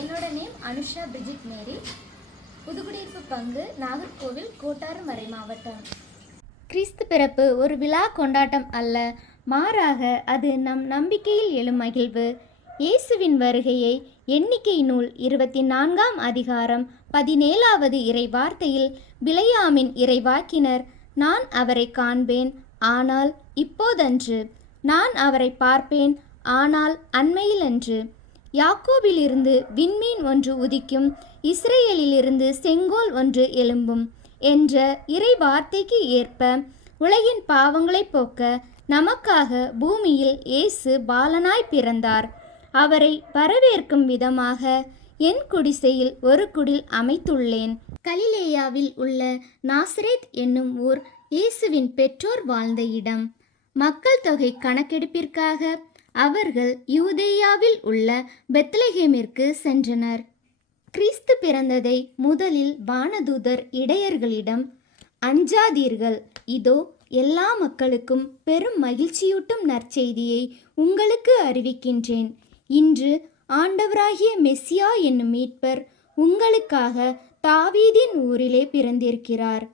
என்னோட name Anusha Brigitte Mary. Puthukudiyiruppu பங்கு நாகர்கோவில் கோட்டாறு மறை மாவட்டம். கிறிஸ்து பிறப்பு ஒரு விழா கொண்டாட்டம் அல்ல. மாறாக அது நம் நம்பிக்கையில் எழும் மகிழ்வு. இயேசுவின் வருகையை எண்ணிக்கை நூல் இருபத்தி நான்காம் அதிகாரம் பதினேழாவது இறை வார்த்தையில் பிழையாமின் இறைவாக்கினர் நான் அவரை காண்பேன் ஆனால் இப்போதன்று. நான் அவரை பார்ப்பேன் ஆனால் அண்மையிலன்று. யாக்கோபிலிருந்து விண்மீன் ஒன்று உதிக்கும் இஸ்ரேலிலிருந்து செங்கோல் ஒன்று எழும்பும் என்ற இறை வார்த்தைக்கு ஏற்ப உலகின் பாவங்களைப் போக்க நமக்காக பூமியில் இயேசு பாலனாய் பிறந்தார். அவரை வரவேற்கும் விதமாக என் குடிசையில் ஒரு குடில் அமைத்துள்ளேன். கலிலேயாவில் உள்ள நாசரேத் என்னும் ஊர் இயேசுவின் பெற்றோர் வாழ்ந்த இடம். மக்கள் தொகை கணக்கெடுப்பிற்காக அவர்கள் யூதேயாவில் உள்ள பெத்லஹேமிற்கு சென்றனர். கிறிஸ்து பிறந்ததை முதலில் வானதூதர் இடையர்களிடம் அஞ்சாதீர்கள் இதோ எல்லா மக்களுக்கும் பெரும் மகிழ்ச்சியூட்டும் நற்செய்தியை உங்களுக்கு அறிவிக்கின்றேன். இன்று ஆண்டவராகிய மெஸ்ஸியா என்னும் மீட்பர் உங்களுக்காக தாவீதின் ஊரிலே பிறந்திருக்கிறார்.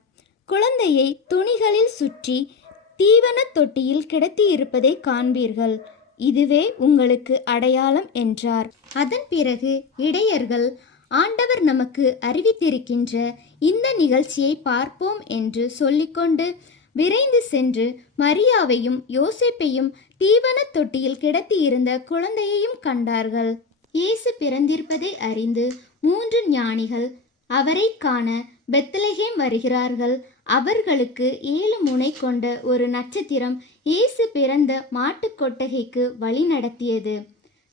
குழந்தையை துணிகளில் சுற்றி தீவனத் தொட்டியில் கிடத்தியிருப்பதை காண்பீர்கள். இதுவே உங்களுக்கு அடையாளம் என்றார். அதன் பிறகு இடையர்கள் ஆண்டவர் நமக்கு அறிவித்திருக்கின்ற இந்த நிகழ்ச்சியை பார்ப்போம் என்று சொல்லிக்கொண்டு விரைந்து சென்று மரியாவையும் யோசேப்பையும் தீவனத் தொட்டியில் கிடத்தியிருந்த குழந்தையையும் கண்டார்கள். இயேசு பிறந்திருப்பதை அறிந்து மூன்று ஞானிகள் அவரை காண பெத்தலகேம் வருகிறார்கள். அவர்களுக்கு ஏழு முனை கொண்ட ஒரு நட்சத்திரம் இயேசு பிறந்த மாட்டுக் கொட்டகைக்கு வழி நடத்தியது.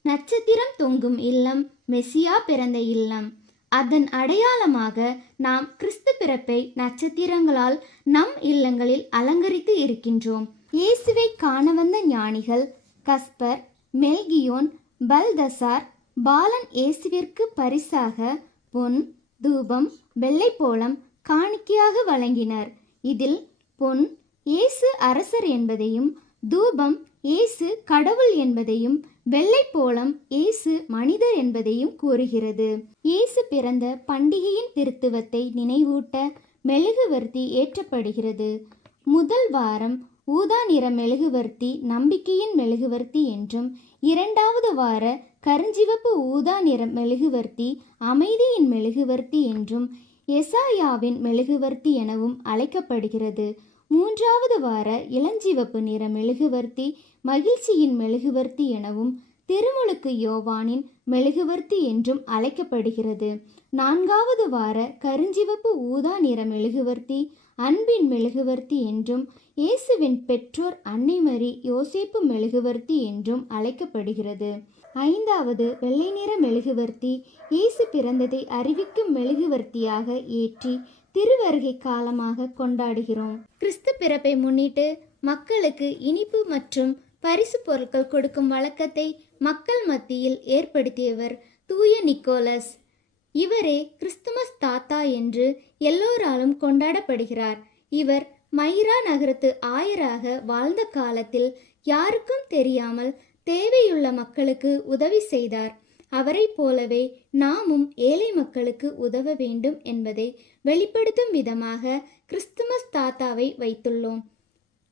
நட்சத்திரம் தொங்கும் இல்லம் மெசியா பிறந்த இல்லம். அதன் அடையாளமாக நாம் கிறிஸ்து பிறப்பை நட்சத்திரங்களால் நம் இல்லங்களில் அலங்கரித்து இருக்கின்றோம். இயேசுவை காண வந்த ஞானிகள் கஸ்பர் மெல்கியோன் பல்தசார் பாலன் இயேசுவிற்கு பரிசாக பொன் தூபம் வெள்ளைப்போளம் காணிக்கையாக வழங்கினர். இதில் பொன் இயேசு அரசர் என்பதையும் தூபம் இயேசு கடவுள் என்பதையும் வெள்ளைப்போளம் இயேசு மனிதர் என்பதையும் கூறுகிறது. இயேசு பிறந்த பண்டிகையின் திருத்துவத்தை நினைவூட்ட மெழுகுவர்த்தி ஏற்றப்படுகிறது. முதல் வாரம் ஊதா நிற மெழுகுவர்த்தி நம்பிக்கையின் மெழுகுவர்த்தி என்றும் இரண்டாவது வார கருஞ்சிவப்பு ஊதா நிற மெழுகுவர்த்தி அமைதியின் மெழுகுவர்த்தி என்றும் எசாயாவின் மெழுகுவர்த்தி எனவும் அழைக்கப்படுகிறது. மூன்றாவது வார இளஞ்சிவப்பு நிற மெழுகுவர்த்தி மகிழ்ச்சியின் மெழுகுவர்த்தி எனவும் திருமுழுக்கு யோவானின் மெழுகுவர்த்தி என்றும் அழைக்கப்படுகிறது. நான்காவது வார கருஞ்சிவப்பு ஊதா நிற மெழுகுவர்த்தி அன்பின் மெழுகுவர்த்தி என்றும் இயேசுவின் பெற்றோர் அன்னைமரி யோசேப்பு மெழுகுவர்த்தி என்றும் அழைக்கப்படுகிறது. ஐந்தாவது வெள்ளை நிற மெழுகுவர்த்தி இயேசு பிறந்ததை அறிவிக்கும் மெழுகுவர்த்தியாக ஏற்றி திருவருகை காலமாக கொண்டாடுகிறோம். கிறிஸ்து பிறப்பை முன்னிட்டு மக்களுக்கு இனிப்பு மற்றும் பரிசு பொருட்கள் கொடுக்கும் வழக்கத்தை மக்கள் மத்தியில் ஏற்படுத்தியவர் தூய நிக்கோலஸ். இவரே கிறிஸ்துமஸ் தாத்தா என்று எல்லோராலும் கொண்டாடப்படுகிறார். இவர் மைரா நகரத்து ஆயராக வாழ்ந்த காலத்தில் யாருக்கும் தெரியாமல் தேவையுள்ள மக்களுக்கு உதவி செய்தார். அவரைப் போலவே நாமும் ஏழை மக்களுக்கு உதவ வேண்டும் என்பதை வெளிப்படுத்தும் விதமாக கிறிஸ்துமஸ் தாத்தாவை வைத்துள்ளோம்.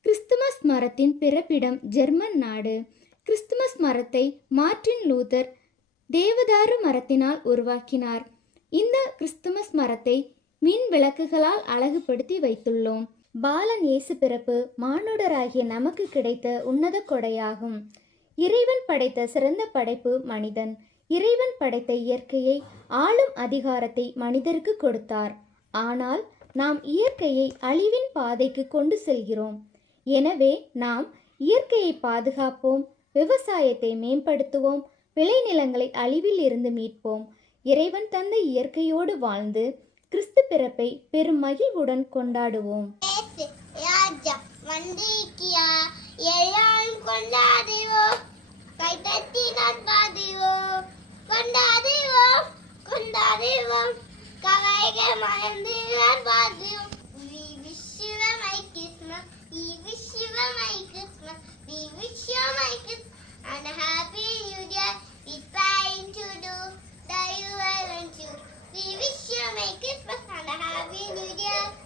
கிறிஸ்துமஸ் மரத்தின் பிறப்பிடம் ஜெர்மன் நாடு. கிறிஸ்துமஸ் மரத்தை மார்ட்டின் லூதர் தேவதாரு மரத்தினால் உருவாக்கினார். இந்த கிறிஸ்துமஸ் மரத்தை மின் விளக்குகளால் அழகுபடுத்தி வைத்துள்ளோம். பாலன் இயேசு பிறப்பு மானுடராகிய நமக்கு கிடைத்த உன்னத கொடையாகும். இறைவன் படைத்த சிறந்த படைப்பு மனிதன். இறைவன் படைத்த இயற்கையை ஆளும் அதிகாரத்தை மனிதருக்கு கொடுத்தார். ஆனால் நாம் இயற்கையை அழிவின் பாதைக்கு கொண்டு செல்கிறோம். எனவே நாம் இயற்கையை பாதுகாப்போம். விவசாயத்தை மேம்படுத்துவோம். விளைநிலங்களை அழிவில் இருந்து மீட்போம். இறைவன் தந்த இயற்கையோடு வாழ்ந்து கிறிஸ்து பிறப்பை பெரும் மகிழ்வுடன் கொண்டாடுவோம். இயேசு ராஜா வந்திருக்கியா? எல்லாரும் கொண்டாடுவோம். கைத்தட்டி நான் பாடுவோம். கொண்டாடுவோம். கொண்டாடுவோம். கவைகள் மறந்து நான் பாடுவோம். We wish you a Merry Christmas. We wish you a Merry Christmas. We wish you a Merry